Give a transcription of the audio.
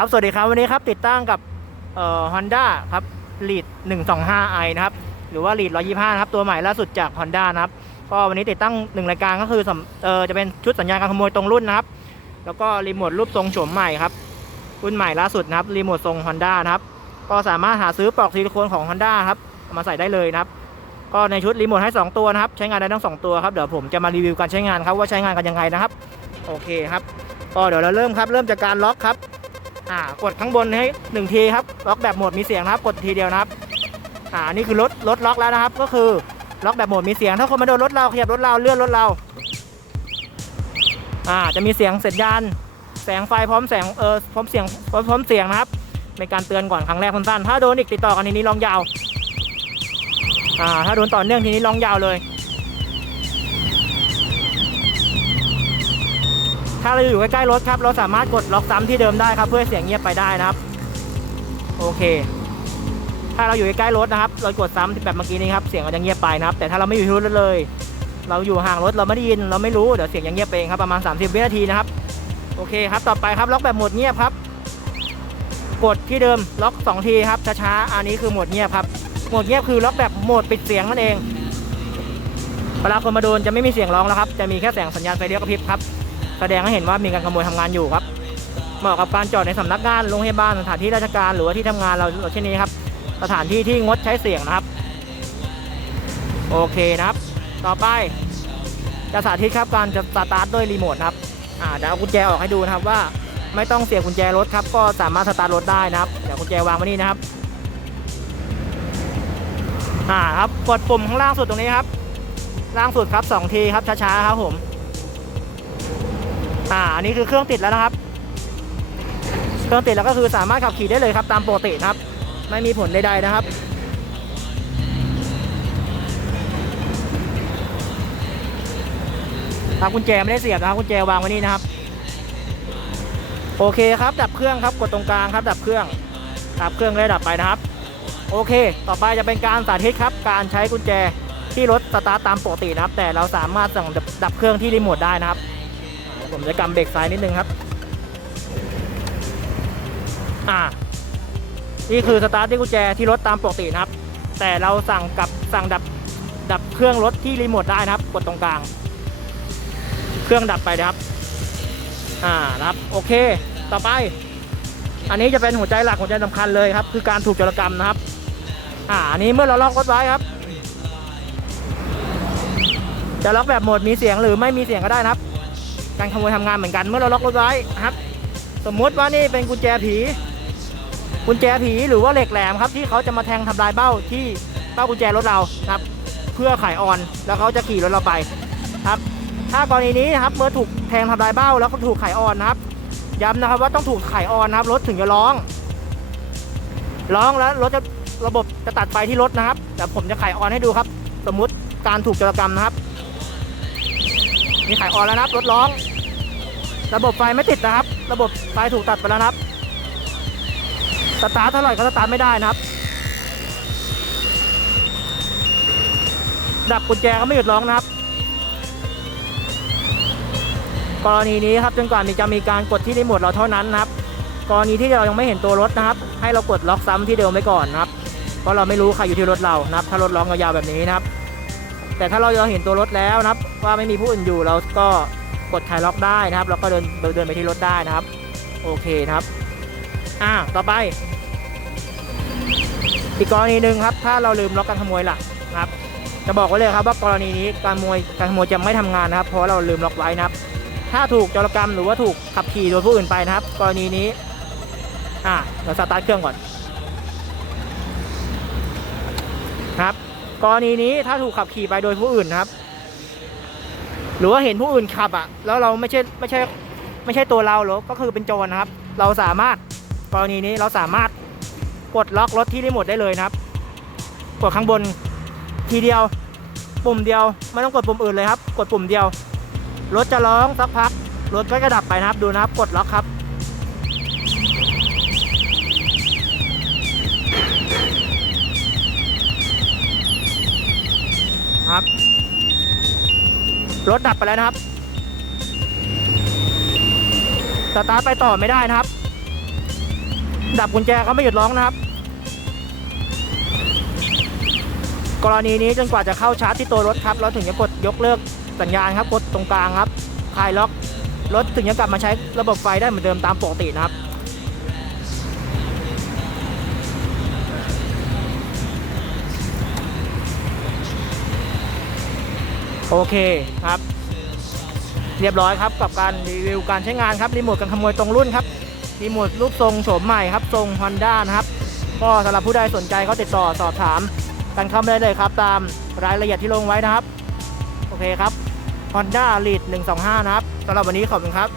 ครับ สวัสดีครับ วันนี้ครับ ติดตั้งกับเอ่อ Honda ครับ Lead 125i นะครับ หรือว่า Lead 125 นะครับ ตัวใหม่ล่าสุดจาก Honda นะครับ ก็วันนี้ติดตั้งหนึ่งรายการก็คือเอ่อจะเป็นชุดสัญญาณการขโมยตรงรุ่นนะครับ แล้วก็รีโมทรูปทรงโฉมใหม่ครับ รุ่นใหม่ล่าสุดนะครับ รีโมททรง Honda นะครับ ก็สามารถหาซื้อปลอกซิลิโคนของ Honda ครับมาใส่ได้เลยนะครับ ก็ในชุดรีโมทให้ 2 ตัวนะครับ ใช้งานได้ทั้ง 2 ตัวครับ เดี๋ยวผมจะมารีวิวการใช้งานครับว่าใช้งานกันยังไงนะครับ โอเคครับ ก็เดี๋ยวเราเริ่มครับ เริ่มจากการล็อกครับ อ่ากดข้างบนให้หนึ่งทีครับล็อกแบบโหมดมีเสียงนะครับ กดทีเดียวนะครับอ่านี่คือรถรถล็อกแล้วนะครับ ก็คือล็อกแบบโหมดมีเสียง ถ้าคนมาโดนรถเราขยับรถเราเลื่อนรถเราอ่าจะมีเสียงสัญญาณแสงไฟพร้อมแสงเออพร้อมเสียงพร้อมพร้อมเสียงนะครับในการเตือนก่อนครั้งแรกสั้นๆถ้าโดนอีกติดต่อกันทีนี้ร้องยาวอ่าถ้าโดนต่อเนื่องทีนี้ร้องยาวเลย ถ้าเราอยู่ใกล้ๆรถครับเราสามารถกดล็อกซ้ำที่เดิมได้ครับ เพื่อเสียงเงียบไปได้นะครับ โอเค ถ้าเราอยู่ใกล้ๆรถนะครับ เรากดซ้ำแบบเมื่อกี้นี้ครับเสียงก็จะเงียบไปนะครับ แต่ถ้าเราไม่อยู่ที่รถเลย เราอยู่ห่างรถเราไม่ได้ยินเราไม่รู้เดี๋ยวเสียงจะเงียบไปเองครับประมาณ 30 วินาทีนะครับโอเคครับต่อไปครับล็อกแบบโหมดเงียบครับ กดที่เดิมล็อก 2 ทีครับช้าๆอันนี้คือโหมดเงียบครับโหมดเงียบคือล็อกแบบโหมดปิดเสียงนั่นเองเวลาคนมาโดนจะไม่มีเสียงร้องแล้วครับ จะมีแค่แสงสัญญาณไฟเลี้ยวกระพริบครับ แสดงให้เห็นว่ามีการขโมยทำงานอยู่ครับเหมาะกับการจอดในสำนักงานโรงพยาบาลสถานที่ราชการหรือว่าที่ทำงานเราเช่นนี้ครับ สถานที่ที่งดใช้เสียงนะครับ โอเคนะครับ ต่อไปจะสาธิตครับการจะสตาร์ทด้วยรีโมทครับอ่าเดี๋ยวเอากุญแจออกให้ดูนะครับว่าไม่ต้องเสียบกุญแจรถครับ ก็สามารถสตาร์ทรถได้นะครับเดี๋ยวกุญแจวางไว้นี่นะครับอ่าครับกดปุ่มข้างล่างสุดตรงนี้ครับ ล่างสุดครับสองทีครับช้าๆครับผม อ่าอันนี้คือเครื่องติดแล้วนะครับ เครื่องติดแล้วก็คือสามารถขับขี่ได้เลยครับ ตามปกตินะครับ ไม่มีผลใดๆนะครับทางกุญแจไม่ได้เสียบนะครับกุญแจวางไว้นี่นะครับ โอเคครับ ดับเครื่องครับกดตรงกลางครับ ดับเครื่อง ดับเครื่องแล้ดับไปนะครับ โอเค ต่อไปจะเป็นการสาธิตครับ การใช้กุญแจที่รถสตาร์ทตามปกตินะครับ แต่เราสามารถสั่งดับดับเครื่องที่รีโมทได้นะครับ ผมจะกำเบรกซ้ายนิดนึงครับ อ่า นี่คือสตาร์ทด้วยกุญแจที่รถตามปกตินะครับ แต่เราสั่งกับสั่งดับดับเครื่องรถที่รีโมทได้นะครับ กดตรงกลาง เครื่องดับไปนะครับ อ่านะครับ โอเค ต่อไป อันนี้จะเป็นหัวใจหลักหัวใจสำคัญเลยครับ คือการถูกจรกรรมนะครับ อ่า อันนี้เมื่อเราล็อกรถไว้ครับ จะล็อกแบบโหมดมีเสียงหรือไม่มีเสียงก็ได้นะครับ การขโมยทำงานเหมือนกันเมื่อเราล็อกรถไว้ครับ สมมุติว่านี่เป็นกุญแจผี กุญแจผีหรือว่าเหล็กแหลมครับ ที่เขาจะมาแทงทำลายเบ้าที่เบ้ากุญแจรถเราครับ เพื่อไขออนแล้วเขาจะขี่รถเราไปครับ ถ้ากรณีนี้นะครับเมื่อถูกแทงทำลายเบ้าแล้วก็ถูกไขออนนะครับ ย้ำนะครับว่าต้องถูกไขออนนะครับรถถึงจะร้อง ร้องแล้วรถจะระบบจะตัดไฟที่รถนะครับ แต่ผมจะไขออนให้ดูครับ สมมุติการถูกจรกรรมนะครับ มีไขออนแล้วนะครับรถร้อง ระบบไฟไม่ติดนะครับ ระบบไฟถูกตัดไปแล้วนะครับ สตาร์ทเท่าไหร่ก็สตาร์ทไม่ได้นะครับ ดับกุญแจก็ไม่หยุดร้องนะครับ กรณีนี้ครับจนกว่าจะมีการกดที่รีโมทเราเท่านั้นนะครับ กรณีที่เรายังไม่เห็นตัวรถนะครับ ให้เรากดล็อกซ้ำที่เดิมไว้ก่อนนะครับ เพราะเราไม่รู้ใครอยู่ที่รถเรานะครับ ถ้ารถร้องยาวๆแบบนี้นะครับ แต่ถ้าเราเห็นตัวรถแล้วนะครับ ว่าไม่มีผู้อื่นอยู่เราก็ กดคลายล็อกได้นะครับ แล้วก็เดินเดินไปที่รถได้นะครับ โอเคนะครับ อ่า ต่อไป อีกกรณีหนึ่งครับ ถ้าเราลืมล็อกการขโมยหลักนะครับ จะบอกไว้เลยครับว่ากรณีนี้การขโมยการขโมยจะไม่ทำงานนะครับ เพราะเราลืมล็อกไว้นะครับ ถ้าถูกจรกรรมหรือว่าถูกขับขี่โดยผู้อื่นไปนะครับ กรณีนี้ อ่า เราสตาร์ทเครื่องก่อนครับ กรณีนี้ถ้าถูกขับขี่ไปโดยผู้อื่นนะครับ หรือว่าเห็นผู้อื่นขับอะ แล้วเราไม่ใช่ไม่ใช่ไม่ใช่ตัวเราหรอกก็คือเป็นโจรนะครับ เราสามารถกรณีนี้เราสามารถปลดล็อกรถที่รีโมทได้เลยนะครับ กดข้างบนทีเดียว ปุ่มเดียวไม่ต้องกดปุ่มอื่นเลยครับ กดปุ่มเดียว รถจะร้องสักพัก รถก็จะดับไปนะครับดูนะครับ กดล็อกครับครับ รถดับไปแล้วนะครับ สตาร์ทไปต่อไม่ได้นะครับ ดับกุญแจเขาไม่หยุดร้องนะครับ กรณีนี้จนกว่าจะเข้าชาร์จที่ตัวรถครับเราถึงจะกดยกเลิกสัญญาณครับ กดตรงกลางครับคลายล็อก รถถึงจะกลับมาใช้ระบบไฟได้เหมือนเดิมตามปกตินะครับ โอเคครับ เรียบร้อยครับกับการรีวิวการใช้งานครับรีโมทการขโมยตรงรุ่นครับรีโมทรูปทรงโฉมใหม่ครับทรง Honda นะครับ ก็สำหรับผู้ใดสนใจก็ติดต่อสอบถามกันเข้ามาได้เลยครับ ตามรายละเอียดที่ลงไว้นะครับ โอเคครับ Honda Lead 125 นะครับสำหรับวันนี้ขอบคุณครับ